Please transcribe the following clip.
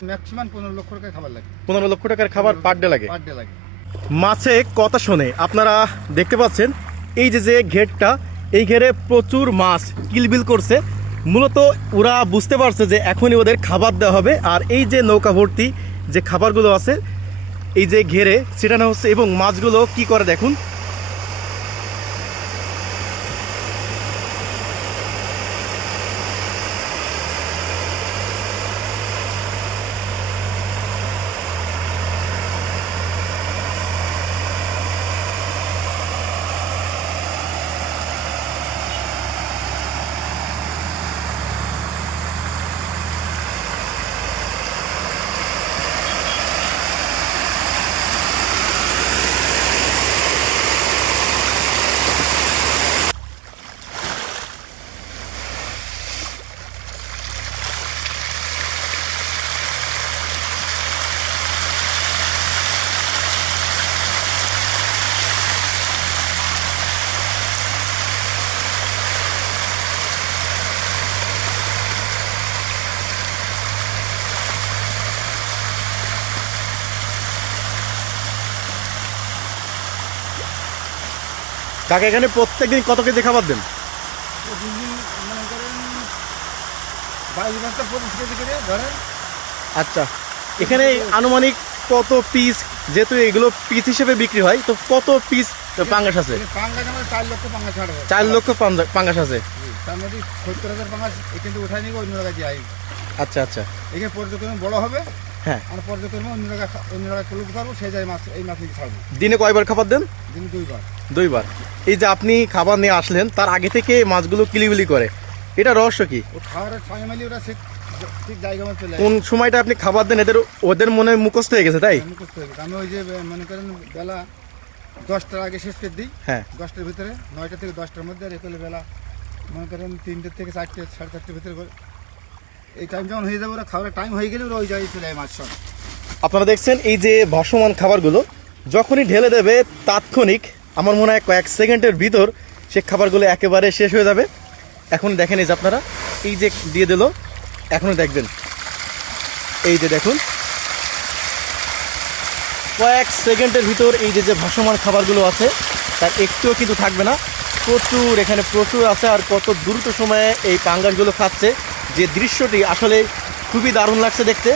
পনেরো লক্ষ টাকার খাবার লাগে পার ডে লাগে পার মাছে কথা শুনে আপনারা দেখতে পাচ্ছেন এই যে যে ঘেরটা এই ঘেরে প্রচুর মাছ কিলবিল করছে মূলত ওরা বুঝতে পারছে যে এখনই ওদের খাবার দেওয়া হবে আর এই যে নৌকা ভর্তি যে খাবারগুলো আছে এই যে ঘেরে সেটানো হচ্ছে এবং মাছগুলো কি করে দেখুন কাকে এখানে প্রত্যেক দিন কত কেজি খাবার দেন আচ্ছা এখানে আনুমানিক কত পিস যেহেতু এগুলো পিস হিসেবে বিক্রি হয় তো কত পিস পাঙ্গাস আছে চার লক্ষ পাঙ্গাস আছে আচ্ছা আচ্ছা এখানে পর্যটন বড় হবে হ্যাঁ আর পর্যটক অন্য জায়গায় অন্য জায়গায় জায়গায় মাছ এই মাছটি ছাড়বো দিনে কয়বার খাবার দেন দিনে দুইবার দুইবার এই যে আপনি খাবার নিয়ে আসলেন তার আগে থেকে মাছগুলো কিলিবিলি করে এটা রহস্য কি খাবারের ফাইনালি ওরা ঠিক জায়গা কোন সময়টা আপনি খাবার দেন এদের ওদের মনে মুখস্থ হয়ে গেছে তাই হ্যাঁ, মুখস্থ হয়ে গেছে আমি ওই যে মনে করেন বেলা দশটার আগে শেষ করে দিই হ্যাঁ দশটার ভিতরে নয়টা থেকে দশটার মধ্যে আর বেলা মনে করেন তিনটে থেকে চারটে সাড়ে চারটের ভিতরে এই টাইম যখন হয়ে যাবে ওরা খাবারের টাইম হয়ে গেলে ওরা ওই জায়গায় চলে যায় মাছ সব আপনারা দেখছেন এই যে ভাসমান খাবারগুলো যখনই ঢেলে দেবে তাৎক্ষণিক আমার মনে হয় কয়েক সেকেন্ডের ভিতর সে খাবারগুলো একেবারে শেষ হয়ে যাবে এখন দেখেন এই যে আপনারা এই যে দিয়ে দিল এখনও দেখবেন এই যে দেখুন কয়েক সেকেন্ডের ভিতর এই যে যে ভাসমান খাবারগুলো আছে তার একটুও কিন্তু থাকবে না প্রচুর এখানে প্রচুর আছে আর কত দ্রুত সময়ে এই পাঙ্গাসগুলো খাচ্ছে যে দৃশ্যটি আসলে খুবই দারুণ লাগছে দেখতে